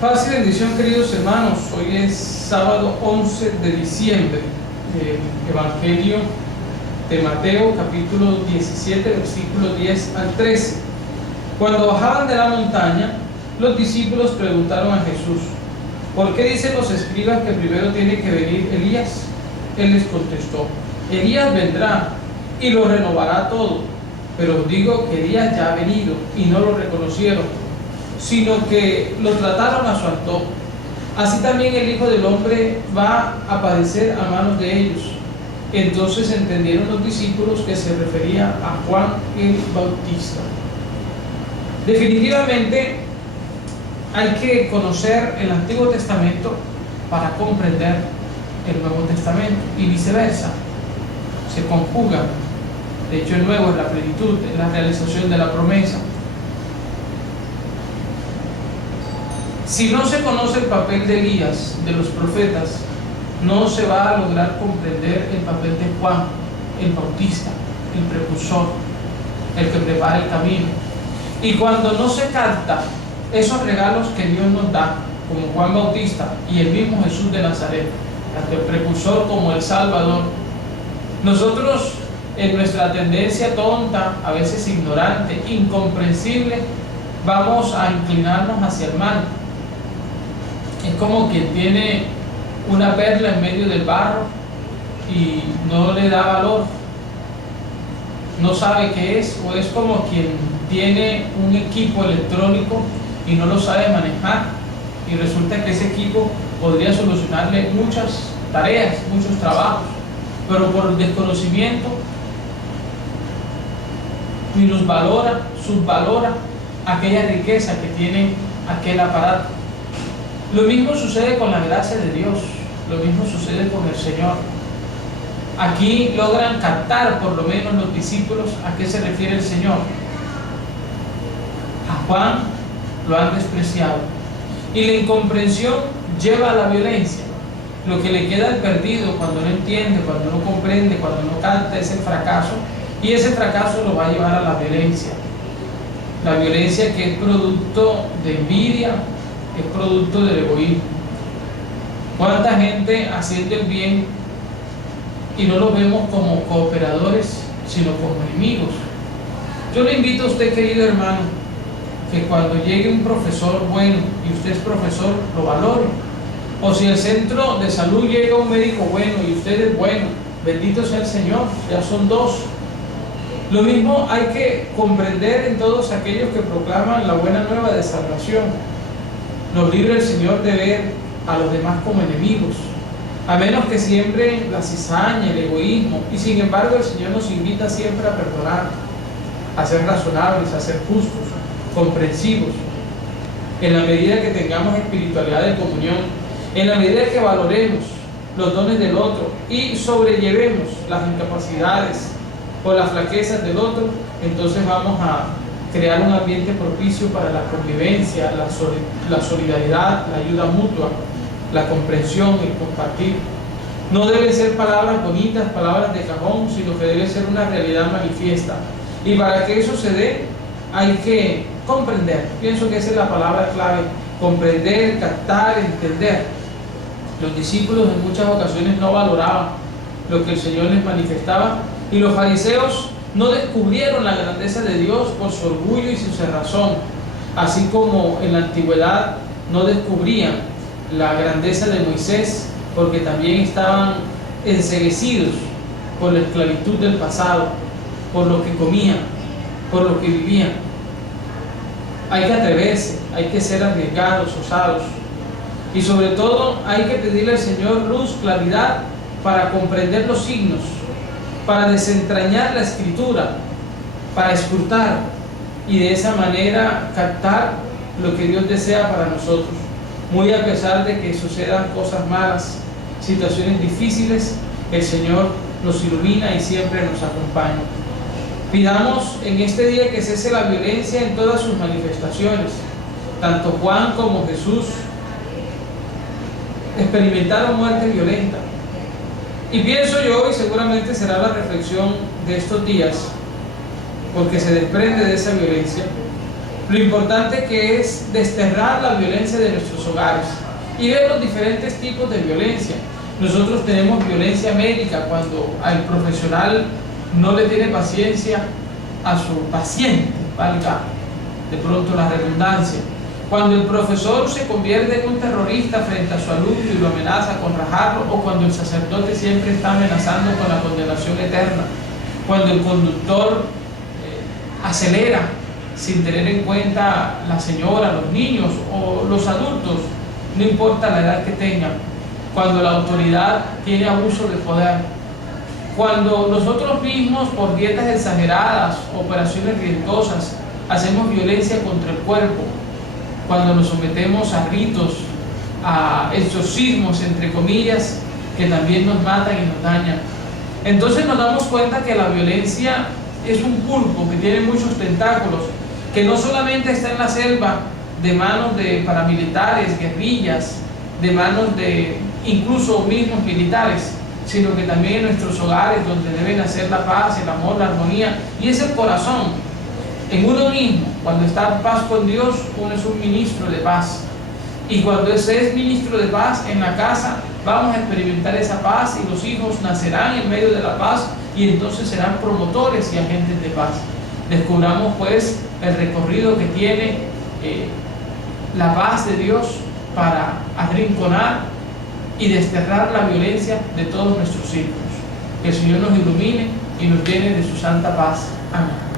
Paz y bendición, queridos hermanos. Hoy es sábado 11 de diciembre. El Evangelio de Mateo, capítulo 17, versículos 10 al 13. Cuando bajaban de la montaña, los discípulos preguntaron a Jesús: ¿por qué dicen los escribas que primero tiene que venir Elías? Él les contestó: Elías vendrá y lo renovará todo. Pero os digo que Elías ya ha venido y no lo reconocieron, sino que lo trataron a su antojo. Así también el Hijo del Hombre va a padecer a manos de ellos. Entonces entendieron los discípulos que se refería a Juan el Bautista. Definitivamente hay que conocer el Antiguo Testamento para comprender el Nuevo Testamento y viceversa. Se conjugan. De hecho, el nuevo es la plenitud, es la realización de la promesa. Si no se conoce el papel de Elías, de los profetas, no se va a lograr comprender el papel de Juan, el Bautista, el precursor, el que prepara el camino. Y cuando no se capta esos regalos que Dios nos da, como Juan Bautista y el mismo Jesús de Nazaret, tanto el precursor como el Salvador, nosotros en nuestra tendencia tonta, a veces ignorante, incomprensible, vamos a inclinarnos hacia el mal. Es como quien tiene una perla en medio del barro y no le da valor, no sabe qué es, o es como quien tiene un equipo electrónico y no lo sabe manejar, y resulta que ese equipo podría solucionarle muchas tareas, muchos trabajos, pero por desconocimiento minusvalora, subvalora aquella riqueza que tiene aquel aparato. Lo mismo sucede con la gracia de Dios, lo mismo sucede con el Señor. Aquí logran captar, por lo menos los discípulos, a qué se refiere el Señor. A Juan lo han despreciado y la incomprensión lleva a la violencia. Lo que le queda al perdido cuando no entiende, cuando no comprende, cuando no capta, es el fracaso, y ese fracaso lo va a llevar a la violencia. La violencia que es producto de envidia, es producto del egoísmo. ¿Cuánta gente haciendo el bien y no los vemos como cooperadores, sino como enemigos? Yo le invito a usted, querido hermano, que cuando llegue un profesor bueno y usted es profesor, lo valore. O si al centro de salud llega un médico bueno y usted es bueno, bendito sea el Señor, ya son dos. Lo mismo hay que comprender en todos aquellos que proclaman la buena nueva de salvación. Nos libre el Señor de ver a los demás como enemigos, a menos que siempre la cizaña, el egoísmo, y sin embargo el Señor nos invita siempre a perdonar, a ser razonables, a ser justos, comprensivos, en la medida que tengamos espiritualidad de comunión, en la medida que valoremos los dones del otro y sobrellevemos las incapacidades o las flaquezas del otro, entonces vamos a crear un ambiente propicio para la convivencia, la solidaridad, la ayuda mutua, la comprensión, el compartir. No deben ser palabras bonitas, palabras de cajón, sino que debe ser una realidad manifiesta. Y para que eso se dé, hay que comprender. Pienso que esa es la palabra clave: comprender, captar, entender. Los discípulos en muchas ocasiones no valoraban lo que el Señor les manifestaba, y los fariseos no descubrieron la grandeza de Dios por su orgullo y su cerrazón, así como en la antigüedad no descubrían la grandeza de Moisés porque también estaban enceguecidos por la esclavitud del pasado, por lo que comían, por lo que vivían. Hay que atreverse, hay que ser arriesgados, osados, y sobre todo hay que pedirle al Señor luz, claridad para comprender los signos, para desentrañar la Escritura, para escrutar y de esa manera captar lo que Dios desea para nosotros. Muy a pesar de que sucedan cosas malas, situaciones difíciles, el Señor nos ilumina y siempre nos acompaña. Pidamos en este día que cese la violencia en todas sus manifestaciones. Tanto Juan como Jesús experimentaron muerte violenta. Y pienso yo, y seguramente será la reflexión de estos días, porque se desprende de esa violencia, lo importante que es desterrar la violencia de nuestros hogares y ver los diferentes tipos de violencia. Nosotros tenemos violencia médica, cuando al profesional no le tiene paciencia a su paciente, valga de pronto la redundancia. Cuando el profesor se convierte en un terrorista frente a su alumno y lo amenaza con rajarlo, o cuando el sacerdote siempre está amenazando con la condenación eterna. Cuando el conductor acelera sin tener en cuenta la señora, los niños o los adultos, no importa la edad que tengan. Cuando la autoridad tiene abuso de poder. Cuando nosotros mismos, por dietas exageradas, operaciones riesgosas, hacemos violencia contra el cuerpo. Cuando nos sometemos a ritos, a exorcismos, entre comillas, que también nos matan y nos dañan. Entonces nos damos cuenta que la violencia es un pulpo que tiene muchos tentáculos, que no solamente está en la selva, de manos de paramilitares, guerrillas, de manos de incluso mismos militares, sino que también en nuestros hogares, donde deben hacer la paz, el amor, la armonía, y es el corazón. En uno mismo, cuando está en paz con Dios, uno es un ministro de paz. Y cuando se es ministro de paz en la casa, vamos a experimentar esa paz y los hijos nacerán en medio de la paz y entonces serán promotores y agentes de paz. Descubramos pues el recorrido que tiene la paz de Dios para arrinconar y desterrar la violencia de todos nuestros hijos. Que el Señor nos ilumine y nos llene de su santa paz. Amén.